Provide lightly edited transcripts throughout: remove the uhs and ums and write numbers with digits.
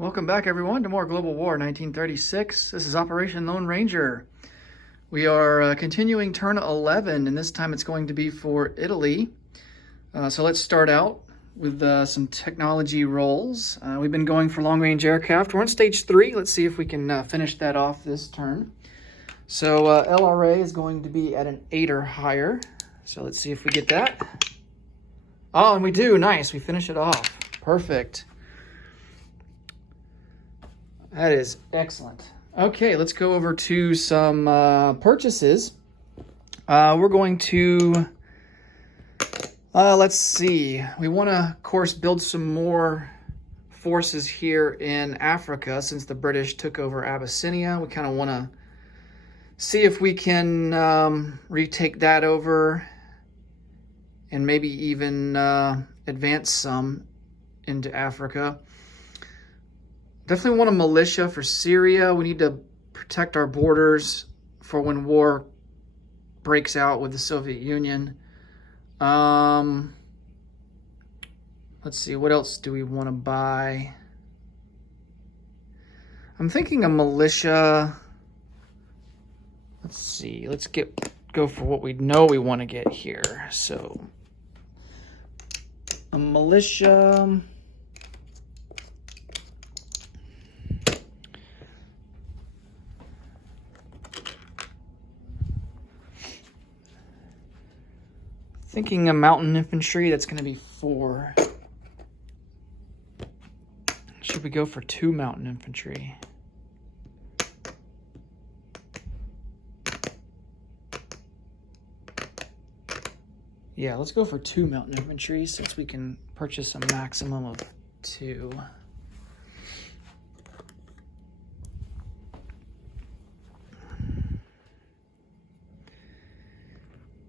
Welcome back, everyone, to more Global War 1936. This is Operation Lone Ranger. We are continuing turn 11, and this time it's going to be for Italy. So let's start out with some technology rolls. We've been going for long-range aircraft. We're on stage 3. Let's see if we can finish that off this turn. So LRA is going to be at an 8 or higher. So let's see if we get that. Oh, and we do. Nice. We finish it off. Perfect. That is excellent. Okay, let's go over to some purchases. We're going to, let's see. We want to, of course, build some more forces here in Africa since the British took over Abyssinia. We kind of want to see if we can retake that over and maybe even advance some into Africa. Definitely want a militia for Syria. We need to protect our borders for when war breaks out with the Soviet Union. Let's see, what else do we want to buy? I'm thinking a militia. Let's see, let's go for what we know we want to get here. So, a militia. Thinking a mountain infantry, that's going to be 4. Should we go for 2 mountain infantry? Yeah, let's go for 2 mountain infantry since we can purchase a maximum of 2.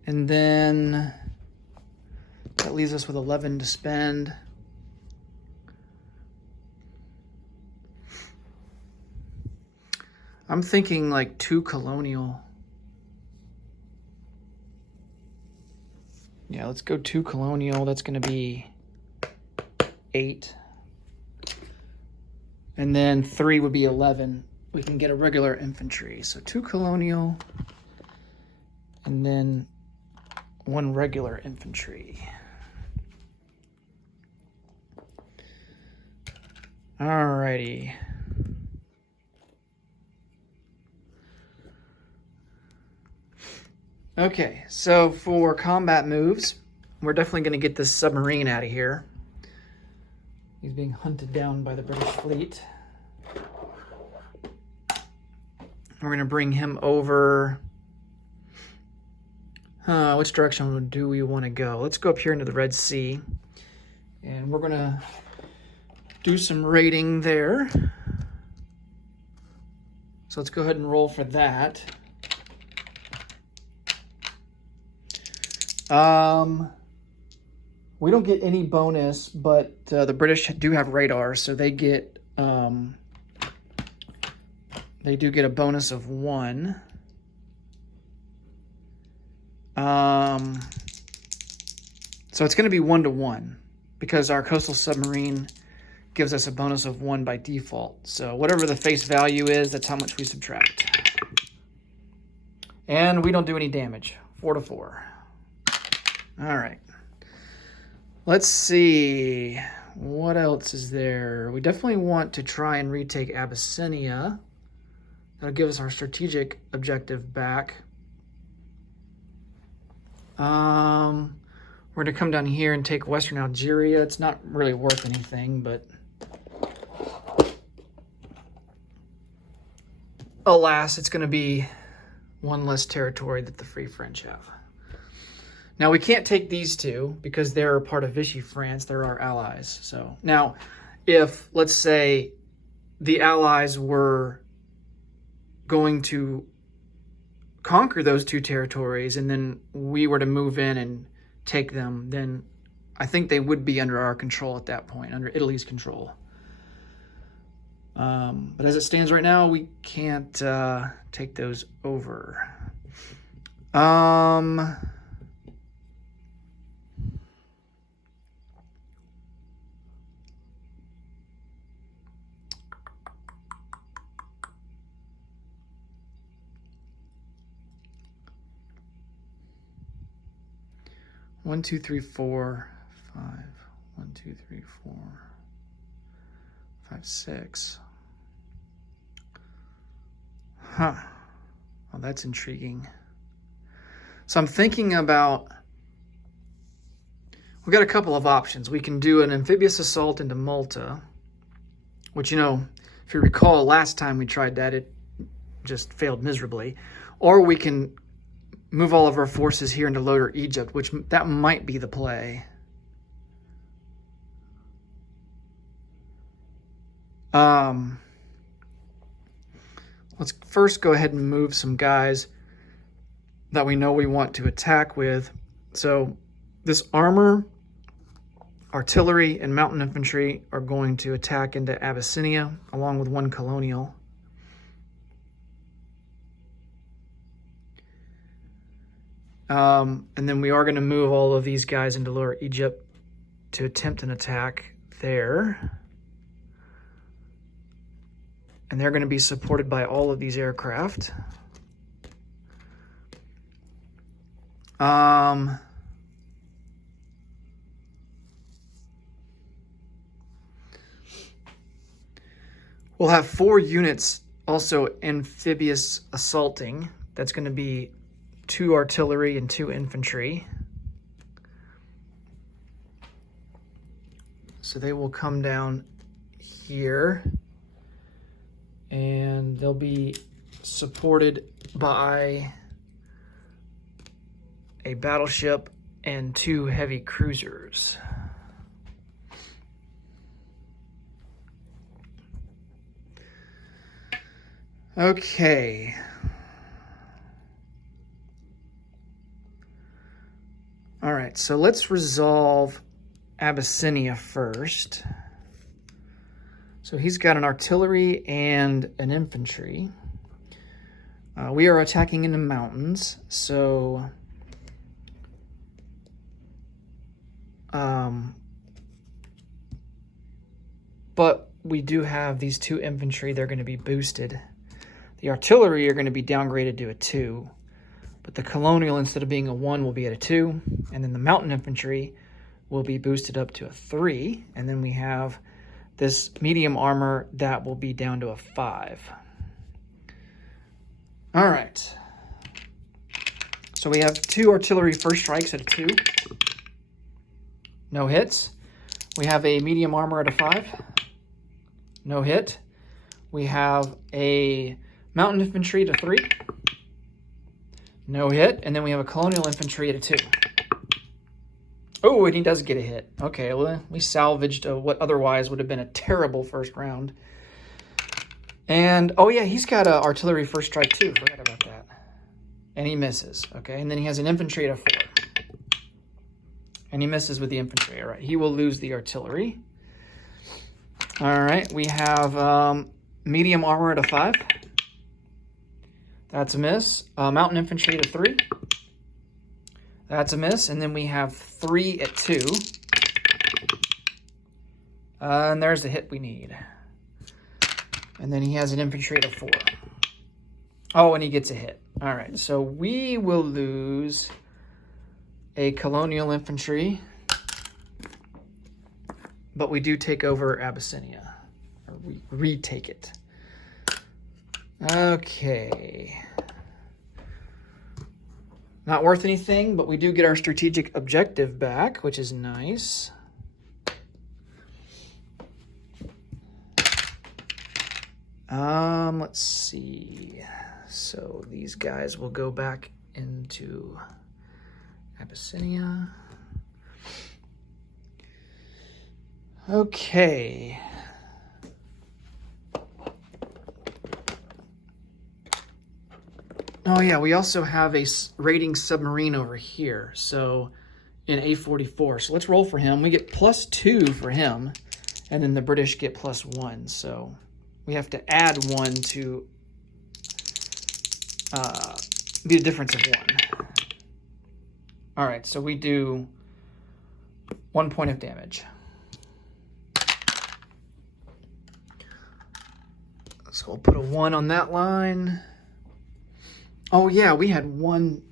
And then that leaves us with 11 to spend. I'm thinking like 2 colonial. Yeah, let's go 2 colonial. That's going to be 8. And then 3 would be 11. We can get a regular infantry. So 2 colonial and then 1 regular infantry. Alrighty. Okay, so for combat moves, we're definitely going to get this submarine out of here. He's being hunted down by the British fleet. We're going to bring him over. Which direction do we want to go? Let's go up here into the Red Sea. And we're going to do some raiding there. So let's go ahead and roll for that. We don't get any bonus, but the British do have radar, so they get they do get a bonus of 1. So it's going to be 1 to 1 because our coastal submarine gives us a bonus of 1 by default. So whatever the face value is, that's how much we subtract. And we don't do any damage. 4 to 4. All right. Let's see. What else is there? We definitely want to try and retake Abyssinia. That'll give us our strategic objective back. We're going to come down here and take Western Algeria. It's not really worth anything, but alas, it's going to be 1 less territory that the Free French have. Now, we can't take these 2 because they're a part of Vichy France. They're our allies. So now, if, let's say, the allies were going to conquer those 2 territories and then we were to move in and take them, then I think they would be under our control at that point, under Italy's control. But as it stands right now, we can't take those over. 1, 2, 3, 4, 5. 1, 2, 3, 4, 5, 6. Huh. Well, that's intriguing. So I'm thinking about, we've got a couple of options. We can do an amphibious assault into Malta, which, you know, if you recall, last time we tried that, it just failed miserably. Or we can move all of our forces here into Lower Egypt, which that might be the play. Let's first go ahead and move some guys that we know we want to attack with. So this armor, artillery, and mountain infantry are going to attack into Abyssinia, along with one colonial. And then we are going to move all of these guys into Lower Egypt to attempt an attack there. And they're going to be supported by all of these aircraft. We'll have 4 units also amphibious assaulting. That's going to be 2 artillery and 2 infantry. So they will come down here, and they'll be supported by a battleship and 2 heavy cruisers. Okay. All right, so let's resolve Abyssinia first. So he's got an artillery and an infantry. We are attacking in the mountains, so but we do have these 2 infantry. They're going to be boosted. The artillery are going to be downgraded to a 2, but the colonial, instead of being a 1, will be at a 2, and then the mountain infantry will be boosted up to a 3, and then we have this medium armor that will be down to a 5. All right. So we have 2 artillery first strikes at a 2. No hits. We have a medium armor at a 5. No hit. We have a mountain infantry at a 3. No hit. And then we have a colonial infantry at a 2. Oh, and he does get a hit. Okay, well, we salvaged what otherwise would have been a terrible first round. And, oh yeah, he's got an artillery first strike too. Forgot about that. And he misses, okay? And then he has an infantry at a 4. And he misses with the infantry. All right, he will lose the artillery. All right, we have medium armor at a 5. That's a miss. Mountain infantry at a 3. That's a miss. And then we have 3 at 2. And there's the hit we need. And then he has an infantry at a 4. Oh, and he gets a hit. All right, so we will lose a colonial infantry, but we do take over Abyssinia, or we retake it. Okay. Not worth anything, but we do get our strategic objective back, which is nice. Let's see. So these guys will go back into Abyssinia. Okay. Oh yeah, we also have a raiding submarine over here. So in A44. So let's roll for him. We get +2 for him, and then the British get +1. So we have to add 1 to be a difference of 1. All right, so we do 1 point of damage. So we'll put a 1 on that line. Oh yeah, we had 1.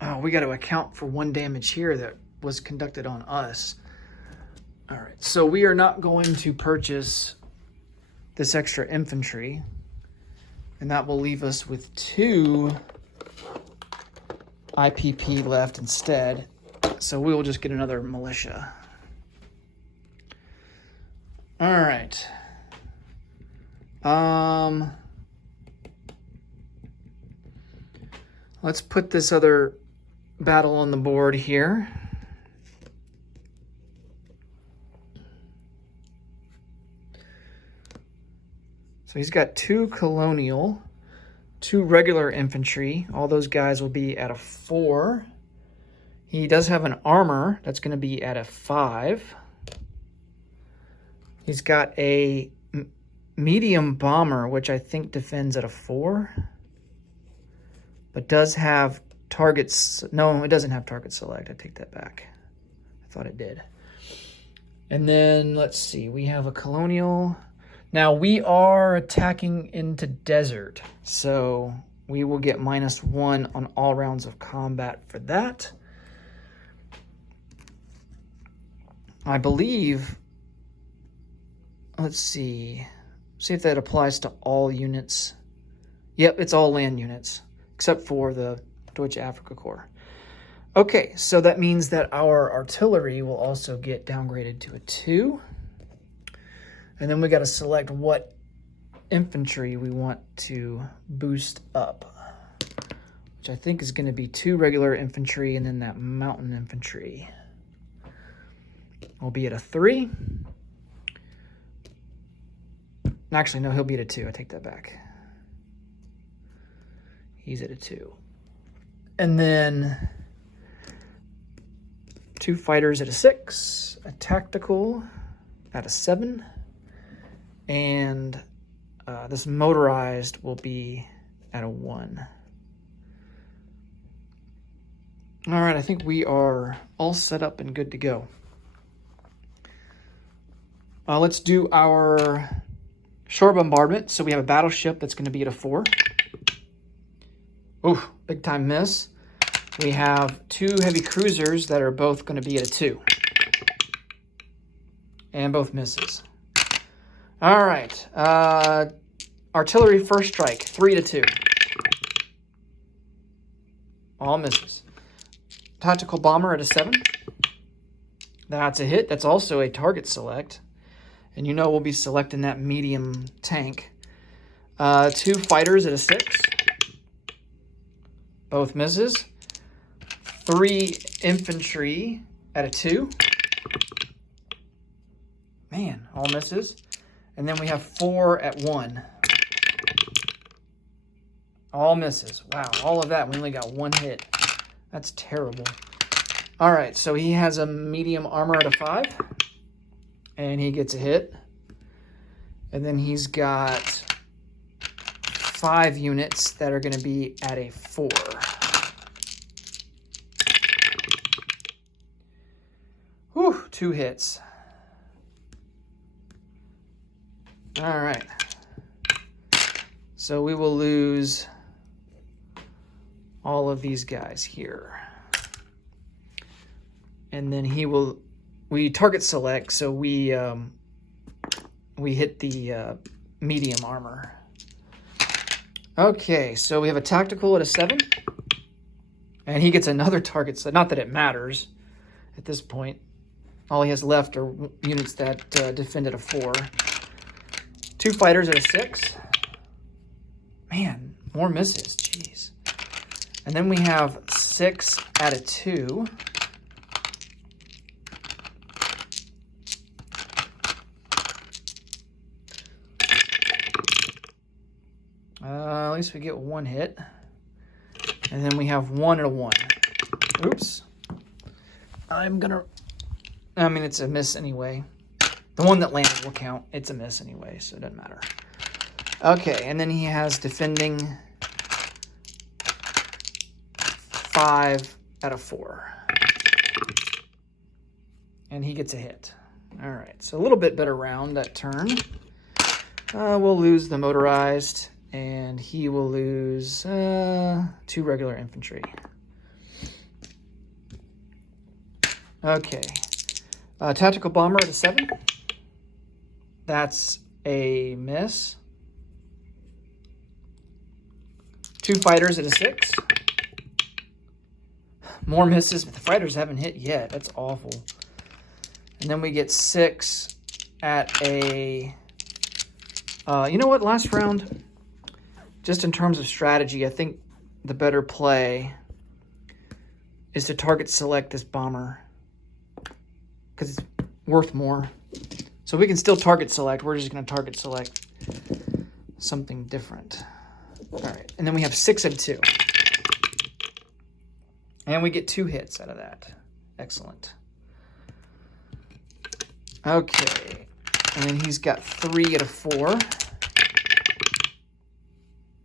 Oh, we got to account for 1 damage here that was conducted on us. All right, so we are not going to purchase this extra infantry, and that will leave us with 2 IPP left instead. So we will just get another militia. All right. Let's put this other battle on the board here. So he's got 2 colonial, 2 regular infantry. All those guys will be at a 4. He does have an armor that's going to be at a 5. He's got a medium bomber, which I think defends at a 4. But does have targets. No, it doesn't have target select. I take that back. I thought it did. And then, let's see. We have a colonial. Now, we are attacking into desert. So we will get -1 on all rounds of combat for that. I believe, let's see if that applies to all units. Yep, it's all land units, except for the Deutsche Afrika Korps. Okay, so that means that our artillery will also get downgraded to a 2. And then we got to select what infantry we want to boost up, which I think is going to be 2 regular infantry, and then that mountain infantry will be at a 3. Actually, no, he'll be at a 2. I take that back. He's at a 2. And then 2 fighters at a 6, a tactical at a 7, and this motorized will be at a 1. All right, I think we are all set up and good to go. Let's do our shore bombardment. So we have a battleship that's going to be at a 4. Ooh, big time miss. We have 2 heavy cruisers that are both going to be at a 2. And both misses. All right. Artillery first strike, 3 to 2. All misses. Tactical bomber at a 7. That's a hit. That's also a target select. And you know we'll be selecting that medium tank. 2 fighters at a 6. Both misses. 3 infantry at a 2. Man, all misses. And then we have 4 at 1. All misses. Wow, all of that. We only got 1 hit. That's terrible. All right, so he has a medium armor at a 5. And he gets a hit. And then he's got 5 units that are going to be at a 4. Whew, 2 hits. All right. So we will lose all of these guys here. And then we target select, so we hit the medium armor. Okay, so we have a tactical at a 7. And he gets another target select. Not that it matters at this point. All he has left are units that defend at a 4. 2 fighters at a 6. Man, more misses. Jeez. And then we have 6 at a 2. At least we get 1 hit. And then we have 1 at a 1. Oops. I mean, it's a miss anyway. The one that landed will count. It's a miss anyway, so it doesn't matter. Okay, and then he has defending 5 at a 4. And he gets a hit. All right, so a little bit better round that turn. We'll lose the motorized, and he will lose 2 regular infantry. Okay. Tactical bomber at a 7. That's a miss. 2 fighters at a 6. More misses, but the fighters haven't hit yet. That's awful. And then we get 6 at a... you know what? Last round, just in terms of strategy, I think the better play is to target select this bomber because it's worth more. So we can still target select. We're just going to target select something different. All right. And then we have 6 at a 2. And we get 2 hits out of that. Excellent. Okay. And then he's got 3 at a 4.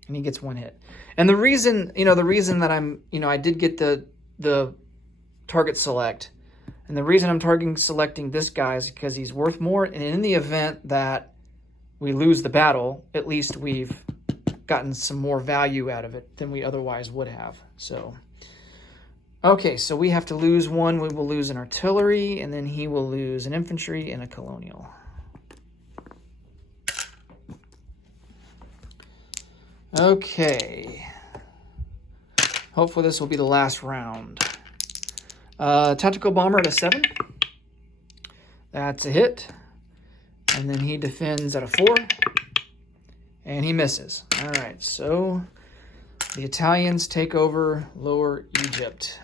And he gets 1 hit. And the reason, the reason that I'm, I did get the target select. And the reason I'm targeting selecting this guy is because he's worth more. And in the event that we lose the battle, at least we've gotten some more value out of it than we otherwise would have. So, okay, so we have to lose 1. We will lose an artillery, and then he will lose an infantry and a colonial. Okay. Hopefully this will be the last round. Tactical bomber at a 7. That's a hit. And then he defends at a 4. And he misses. All right, so the Italians take over Lower Egypt.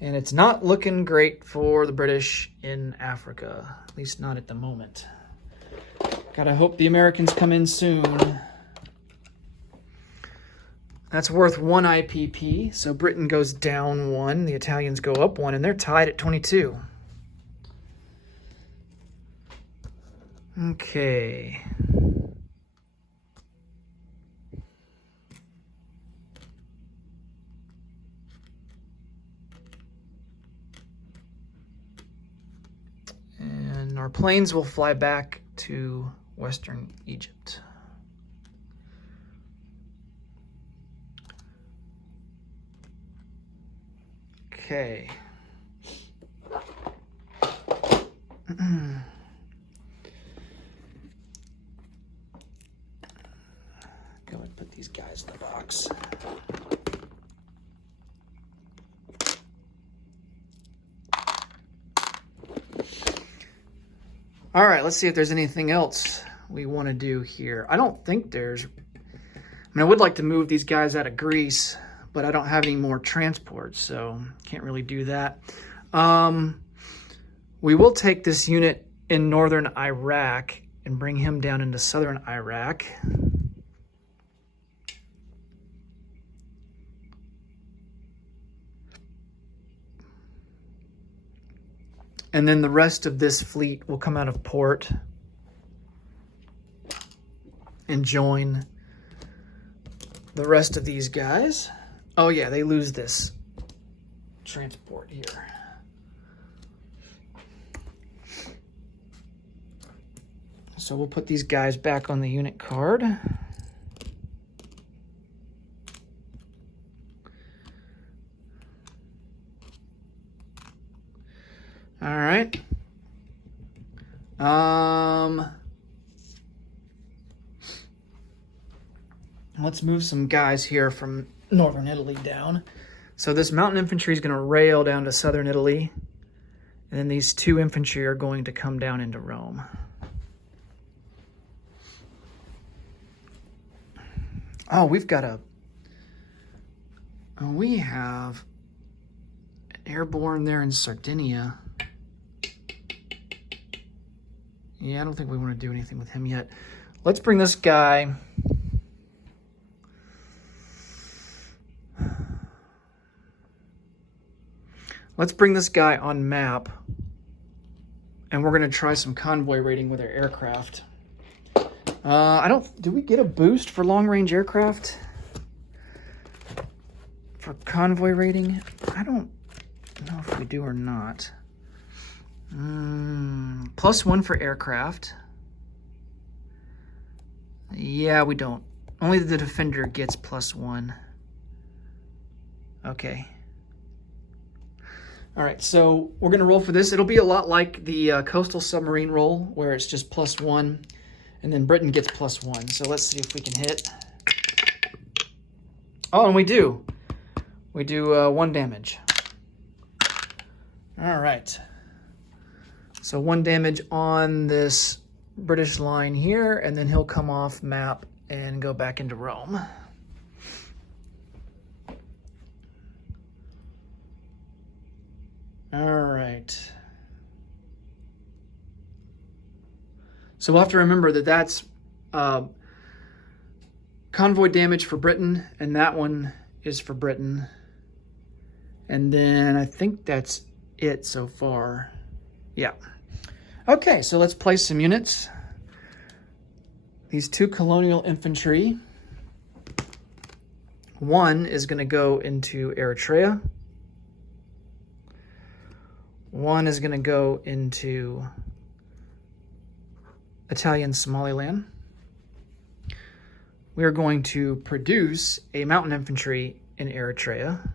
And it's not looking great for the British in Africa, at least not at the moment. Gotta hope the Americans come in soon. That's worth 1 IPP, so Britain goes down 1, the Italians go up 1, and they're tied at 22. Okay. And our planes will fly back to Western Egypt. Okay. Go and put these guys in the box. All right, let's see if there's anything else we want to do here. I don't think there's... I would like to move these guys out of Greece, but I don't have any more transports, so can't really do that. We will take this unit in northern Iraq and bring him down into southern Iraq. And then the rest of this fleet will come out of port and join the rest of these guys. Oh yeah, they lose this transport here. So we'll put these guys back on the unit card. All right. Let's move some guys here from northern Italy down. So this mountain infantry is going to rail down to southern Italy. And then these 2 infantry are going to come down into Rome. Oh, we have an airborne there in Sardinia. Yeah, I don't think we want to do anything with him yet. Let's bring this guy. Let's bring this guy on map. And we're going to try some convoy raiding with our aircraft. Do we get a boost for long-range aircraft? For convoy raiding? I don't know if we do or not. +1 for aircraft. Yeah, we don't. Only the Defender gets +1. Okay. All right, so we're going to roll for this. It'll be a lot like the coastal submarine roll, where it's just +1, and then Britain gets +1. So let's see if we can hit. Oh, and we do. We do 1 damage. All right. So 1 damage on this British line here, and then he'll come off map and go back into Rome. All right. So we'll have to remember that that's convoy damage for Britain, and that one is for Britain. And then I think that's it so far. Yeah. Okay, so let's place some units. These 2 colonial infantry. 1 is going to go into Eritrea. 1 is going to go into Italian Somaliland. We are going to produce a mountain infantry in Eritrea.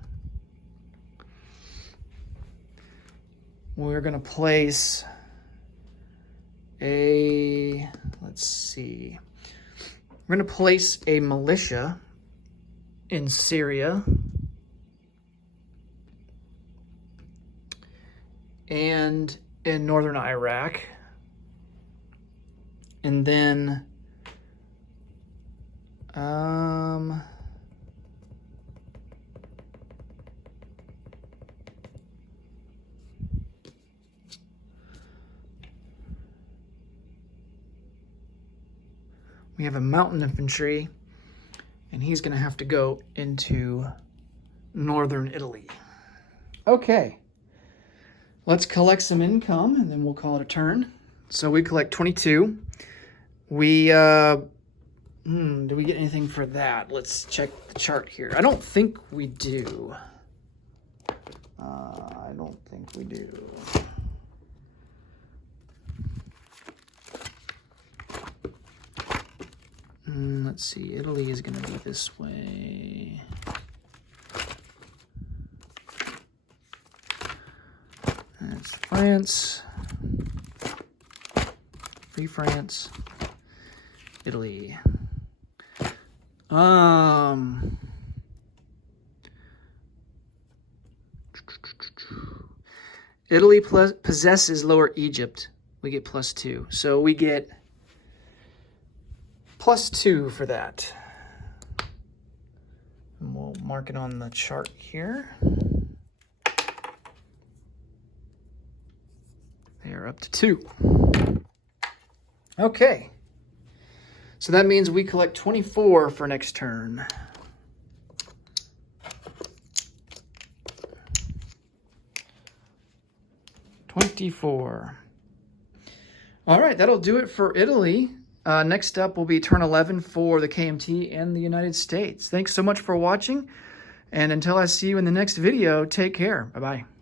We're going to place a, let's see, we're going to place a militia in Syria. And in northern Iraq. And then we have a mountain infantry, and he's going to have to go into northern Italy. Okay. Let's collect some income, and then we'll call it a turn. So we collect 22. We, do we get anything for that? Let's check the chart here. I don't think we do. I don't think we do. Let's see, Italy is going to be this way. That's France, Free France, Italy. Italy possesses Lower Egypt. We get +2. So we get +2 for that. And we'll mark it on the chart here. They are up to 2. Okay. So that means we collect 24 for next turn. $24. All right, that'll do it for Italy. Next up will be turn 11 for the KMT and the United States. Thanks so much for watching. And until I see you in the next video, take care. Bye-bye.